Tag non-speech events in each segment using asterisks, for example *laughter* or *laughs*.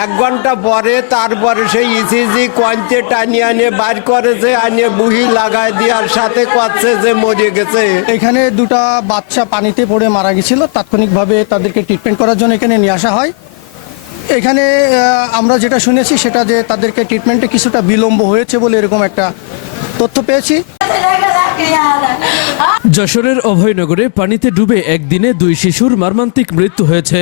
এক ঘণ্টা পরে তারপরে সেই ইসিজি কঞ্চে টানিয়ে আনে বার করেছে আনিয়ে বুহি লাগায় দিয়ে আর সাথে করছে যে মরে গেছে। এখানে দুটো বাচ্চা পানিতে পড়ে মারা গেছিল তাৎক্ষণিকভাবে তাদেরকে ট্রিটমেন্ট করার জন্য এখানে নিয়ে আসা হয়। এখানে আমরা যেটা শুনেছি সেটা যে তাদেরকে ট্রিটমেন্টে কিছুটা বিলম্ব হয়েছে বলে এরকম একটা তথ্য পেয়েছি। *laughs* যশোরের অভয়নগরে পানিতে ডুবে একদিনে দুই শিশুর মর্মান্তিক মৃত্যু হয়েছে।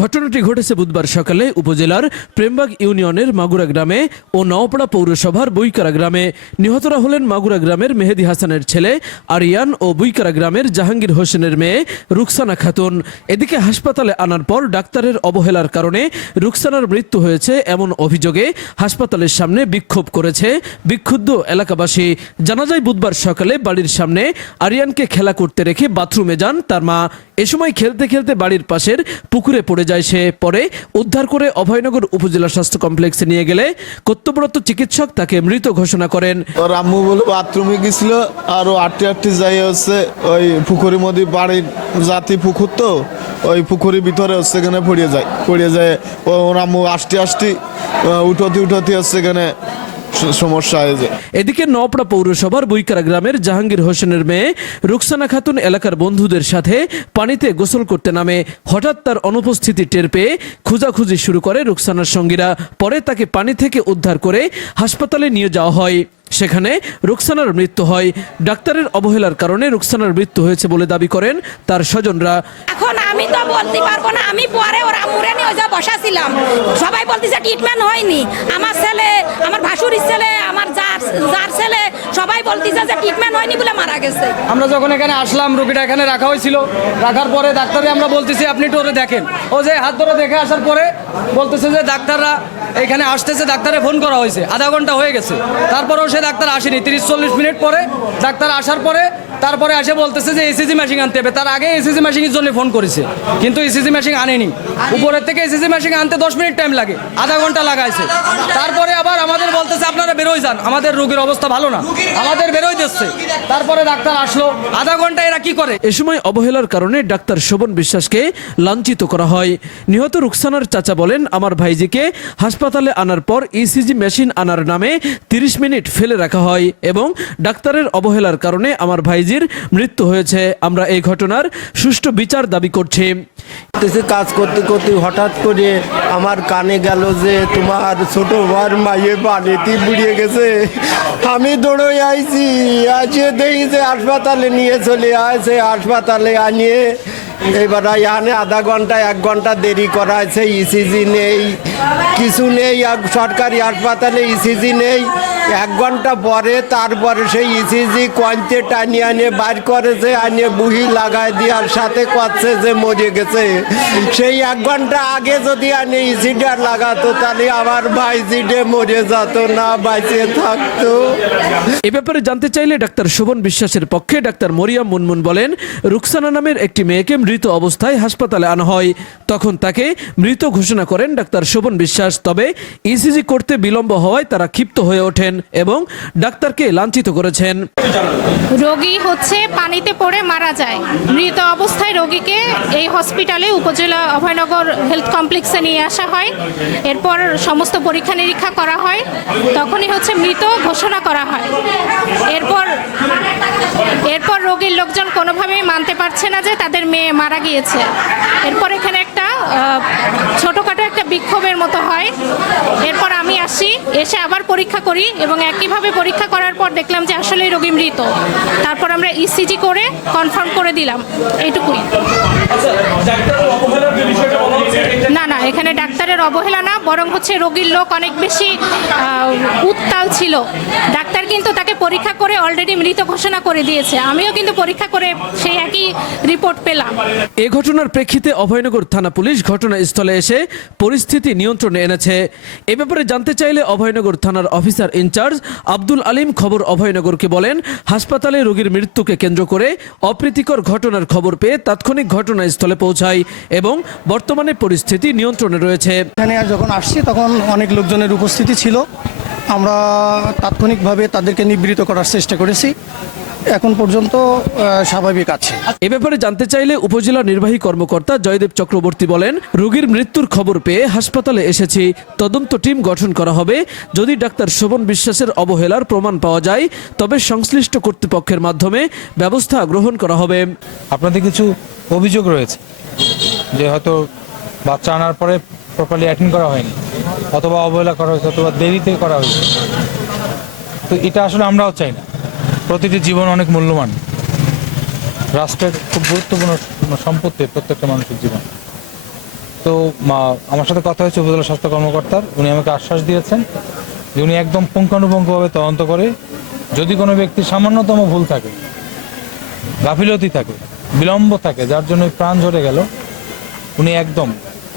ঘটনাটি ঘটেছে বুধবার সকালে উপজেলার প্রেমবাগ ইউনিয়নের মাগুরা গ্রামে ও নওপাড়া পৌরসভার বইকারা গ্রামে। নিহতরা হলেন মাগুরা গ্রামের মেহেদি হাসানের ছেলে আরিয়ান ও বইকারা গ্রামের জাহাঙ্গীর হোসেনের মেয়ে রুকসানা খাতুন। এদিকে হাসপাতালে আনার পর ডাক্তারের অবহেলার কারণে রুকসানার মৃত্যু হয়েছে এমন অভিযোগে হাসপাতালের সামনে বিক্ষোভ করেছে বিক্ষুব্ধ এলাকাবাসী। জানা যায়, বুধবার সকালে বাড়ির সামনে আরিয়ানকে খেলা করতে রেখে বাথরুমে যান তার মা। এ সময় খেলতে খেলতে বাড়ির পাশের পুকুরে পড়ে যায় সে। পরে উদ্ধার করে অভয়নগর উপজেলা স্বাস্থ্য কমপ্লেক্সে নিয়ে গেলে কর্তব্যরত চিকিৎসক তাকে মৃত ঘোষণা করেন। আম্মু বলে বাথরুমে গেছিল, আর ও আটটি আটটি যাই হচ্ছে ওই পুকুরের মধ্যে, বাড়ির জাতি পুকুর তো, ওই পুকুরের ভিতরে হচ্ছে এখানে পড়িয়ে যায় পড়িয়ে যায়। ও আম্মু আসতে আসতে উঠতি উঠতি হচ্ছে এখানে সমস্যা হয়ে যায়। এদিকে নওপড়া পৌরসভার বইকারা গ্রামের জাহাঙ্গীর হোসেনের মেয়ে রুকসানা খাতুন এলাকার বন্ধুদের সাথে পানিতে গোসল করতে নামে। হঠাৎ তার অনুপস্থিতি টের পেয়ে খোঁজাখুঁজি শুরু করে রুকসানার সঙ্গীরা। পরে তাকে পানি থেকে উদ্ধার করে হাসপাতালে নিয়ে যাওয়া হয়। সেখানে রুকসানার মৃত্যু হয়। ডাক্তারের অবহেলার কারণে রুকসানার মৃত্যু হয়েছে বলে দাবি করেন তার স্বজনরা। এখন আমি তো বলতে পারব না আমি পরে ওরা মুরে নিয়ে ওই যা বসাছিলাম সবাই বলতেছে ট্রিটমেন্ট হয়নি। আমার ছেলে আমার ভাসুর ছেলে, আমার যার যার ছেলে সবাই বলতেছে যে ট্রিটমেন্ট হয়নি বলে মারা গেছে। আমরা যখন এখানে আসলাম, রুগীটা এখানে রাখা হয়েছিল। রাখার পরে ডাক্তারে আমরা বলতেছি, আপনি একটু ওরে দেখেন। ও যে হাত ধরে দেখে আসার পরে বলতেছে যে, ডাক্তাররা এখানে আসতেছে, ডাক্তারে ফোন করা হয়েছে। আধা ঘণ্টা হয়ে গেছে। তারপরেও সে ডাক্তার আসেনি। তিরিশ চল্লিশ মিনিট পরে ডাক্তার আসার পরে তারপরে এসে বলতেছে যে এসিজি মেশিন আনতে হবে। তার আগে এসিজি মেশিনের জন্য ফোন করেছে। কিন্তু এসিজি মেশিন আনেনি। উপরের থেকে এসিজি মেশিন আনতে দশ মিনিট টাইম লাগে। আধা ঘণ্টা লাগাইছে। তারপরে আবার আমাদের বলতেছে, আপনারা বেরোয় যান। আমাদের রোগীর অবস্থা ভালো না। আমাদের বেরোয় দিচ্ছে। তারপরে ডাক্তার আসলো। আধা ঘণ্টা এরা কি করে? এ সময় অবহেলার কারণে ডাক্তার শোভন বিশ্বাসকে লাঞ্ছিত করা হয়। নিহত রুকসানার চাচা বলেন, আমার ভাইজিকে হাসপাতালে আনার পর ইসিজি মেশিন আনার নামে তিরিশ মিনিট ফেলে রাখা হয় এবং ডাক্তারের অবহেলার কারণে আমার ভাইজির মৃত্যু হয়েছে। আমরা এই ঘটনার সুষ্ঠু বিচার দাবি করছি। কাজ করতে করতে হঠাৎ করে আমার কানে গেল যে তোমার ছোট ভার মাইয়ে পানিতে বুড়িয়ে গেছে। আমি দৌড়ে আইছি আজকে দেখি যে হাসপাতালে নিয়ে চলে আসে হাসপাতালে আনিয়ে এবার এখানে আধা ঘণ্টা, এক ঘণ্টা দেরি করা হয়েছে ইসিজি নেই, কিছু নেই সরকারি হাসপাতালে ইসিজি নেই। এক ঘণ্টা পরে তারপরে সেই ইসিজি কঞ্চে টানিয়ে আনে বার করেছে আনিয়ে বুহি লাগাই দেওয়ার সাথে করছে যে মরে গেছে। সেই এক ঘণ্টা আগে যদি আনে ইসিডার লাগাতো, তাহলে আমার ভাই জিডে মরে যেত না বাঁচিয়ে থাকতো। এ ব্যাপারে জানতে চাইলে ডাক্তার শোভন বিশ্বাসের পক্ষে ডাক্তার মরিয়াম মুনমুন বলেন, রুকসানা নামের একটি মেয়েকে মৃত অবস্থায় হাসপাতালে আনা হয়। তখন তাকে মৃত ঘোষণা করেন ডাক্তার শোভন বিশ্বাস। তবে ইসিজি করতে বিলম্ব হওয়ায় তারা ক্ষিপ্ত হয়ে ওঠেন এবং ডাক্তারকে লাঞ্ছিত করেছেন। রোগী হচ্ছে পানিতে পড়ে মারা যায়। মৃত অবস্থায় রোগীকে এই হসপিটালে উপজেলা অভয়নগর হেলথ কমপ্লেক্সে নিয়ে আসা হয়। এরপর সমস্ত পরীক্ষা নিরীক্ষা করা হয়। তখনই হচ্ছে মৃত ঘোষণা করা হয়। এরপর এরপর রোগীর লোকজন কোনোভাবেই মানতে পারছে না যে তাদের মেয়ে মারা গিয়েছে। এরপর এখানে একটা ছোটোখাটো একটা বিক্ষোভের মতো হয়। এরপর আমি আসি, এসে আবার পরীক্ষা করি এবং একইভাবে পরীক্ষা করার পর দেখলাম যে আসলে রোগী মৃত। তারপর আমরা ইসিজি করে কনফার্ম করে দিলাম। এইটুকুই। না না, এখানে ডাক্তারের অবহেলা না, বরং হচ্ছে রোগীর লোক অনেক বেশি উত্তাল ছিল। ডাক্তার কিন্তু তাকে পরীক্ষা করে অলরেডি মৃত ঘোষণা করে দিয়েছে। আমিও কিন্তু পরীক্ষা করে সেই একই রিপোর্ট পেলাম। এ ঘটনার প্রেক্ষিতে অভয়নগর থানা পুলিশ ঘটনাস্থলে এসে পরিস্থিতি নিয়ন্ত্রণে এনেছে। এ ব্যাপারে জানতে চাইলে অভয়নগর থানার অফিসার ইনচার্জ আব্দুল আলিম খবর অভয়নগরকে বলেন হাসপাতালে রোগীর মৃত্যুকে কেন্দ্র করে অপ্রীতিকর ঘটনার খবর পেয়ে তাৎক্ষণিক ঘটনাস্থলে পৌঁছায় এবং বর্তমানে পরিস্থিতি নিয়ন্ত্রণে রয়েছে। এখানে যখন আসছি তখন অনেক লোকজনের উপস্থিতি ছিল। আমরা তাৎক্ষণিকভাবে তাদেরকে নিবৃত করার চেষ্টা করেছি। এখন পর্যন্ত স্বাভাবিক আছে। এ ব্যাপারে জানতে চাইলে উপজেলা নির্বাহী কর্মকর্তা জয়দেব চক্রবর্তী বলেন রোগীর মৃত্যুর খবর পেয়ে হাসপাতালে এসেছি। তদন্ত টিম গঠন করা হবে। যদি ডাক্তার শোভন বিশ্বাসের অবহেলার প্রমাণ পাওয়া যায় তবে সংশ্লিষ্ট কর্তৃপক্ষের মাধ্যমে ব্যবস্থা গ্রহণ করা হবে। আপনাদের কিছু অভিযোগ রয়েছে যে হয়তো বাচ্চা আনার পরে প্রপারলি অ্যাটেন্ড করা হয়নি। অথবা অবহেলা করা হয়েছে অথবা দেরিতে করা হয়েছে। তো এটা আসলে আমরাও চাই না। প্রতিটি জীবন অনেক মূল্যবান। রাষ্ট্রের খুব গুরুত্বপূর্ণ সম্পত্তি প্রত্যেকটা মানুষের জীবন। তো আমার সাথে কথা হয়েছে উপজেলা স্বাস্থ্য কর্মকর্তার। উনি আমাকে আশ্বাস দিয়েছেন যে উনি একদম পুঙ্খানুপুঙ্খভাবে তদন্ত করে যদি কোনো ব্যক্তির সামান্যতম ভুল থাকে, গাফিলতি থাকে, বিলম্ব থাকে, যার জন্য প্রাণ ঝরে গেল, উনি একদম